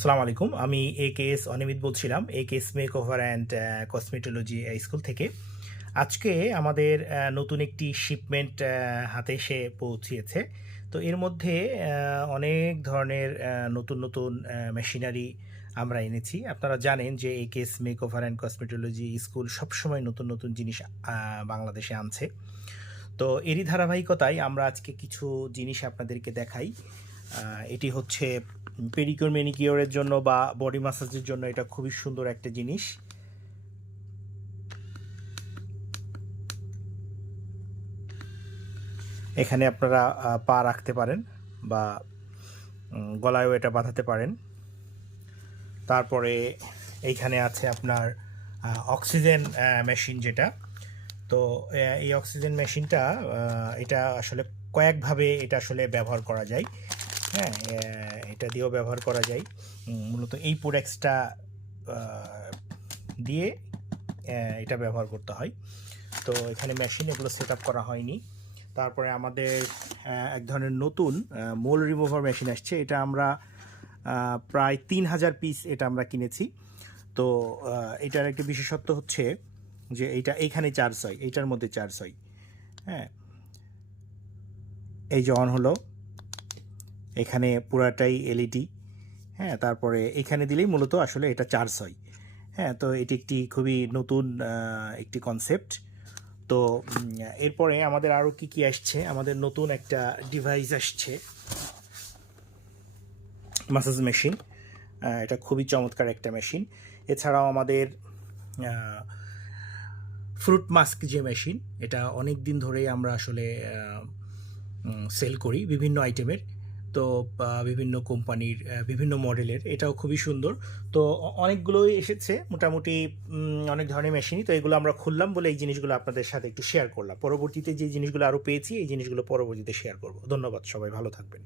সালাম আলাইকুম। আমি একেএস অনিমিত বলছিলাম, AKS makeover and cosmetology school থেকে। আজকে আমাদের নতুন একটি শিপমেন্ট হাতে এসে পৌঁছিয়েছে। তো এর মধ্যে অনেক ধরনের নতুন নতুন মেশিনারি আমরা এনেছি। আপনারা জানেন যে AKS makeover and cosmetology school সবসময় নতুন নতুন জিনিস বাংলাদেশে আনছে। তো এরই ধারাবাহিকতায় আমরা আজকে কিছু জিনিস আপনাদেরকে দেখাই। এটি হচ্ছে পেডিকিউর ম্যানিকিউরের জন্য বা বডি ম্যাসাজের জন্য এটা খুবই সুন্দর একটা জিনিস। এখানে আপনারা পা রাখতে পারেন বা গলায়ও এটা বাঁধাতে পারেন। তারপরে এইখানে আছে আপনার অক্সিজেন মেশিন, যেটা তো এই অক্সিজেন মেশিনটা এটা আসলে কয়েকভাবে এটা আসলে ব্যবহার করা যায়। হ্যাঁ, এটা দিয়েও ব্যবহার করা যায়। মূলত এই প্রোডাক্টসটা দিয়ে এটা ব্যবহার করতে হয়। তো এখানে মেশিন এগুলো সেট আপ করা হয়নি। তারপরে আমাদের এক ধরনের নতুন মোল রিমুভার মেশিন আসছে। এটা আমরা প্রায় 3000 পিস এটা আমরা কিনেছি। তো এটার একটা বিশেষত্ব হচ্ছে যে এইটা এইখানে চার্জ হয়, এইটার মধ্যে চার্জ হয়। হ্যাঁ, এই যে অন হলো, এখানে পুরাটাই এলইডি। হ্যাঁ, তারপরে এখানে দিলেই মূলত আসলে এটা চার্জ হয়। হ্যাঁ, তো এটি একটি খুবই নতুন একটি কনসেপ্ট। তো এরপরে আমাদের আরও কি কি আসছে, আমাদের নতুন একটা ডিভাইস আসছে, মাসাজ মেশিন। এটা খুবই চমৎকার একটা মেশিন। এছাড়াও আমাদের ফ্রুট মাস্ক যে মেশিন, এটা অনেক দিন ধরেই আমরা আসলে সেল করি বিভিন্ন আইটেমের। তো বিভিন্ন কোম্পানির বিভিন্ন মডেলের, এটাও খুবই সুন্দর। তো অনেকগুলোই এসেছে মোটামুটি, অনেক ধরনের মেশিনই। তো এগুলো আমরা খুললাম বলে এই জিনিসগুলো আপনাদের সাথে একটু শেয়ার করলাম। পরবর্তীতে যে জিনিসগুলো আরও পেয়েছি, এই জিনিসগুলো পরবর্তীতে শেয়ার করব। ধন্যবাদ, সবাই ভালো থাকবেন।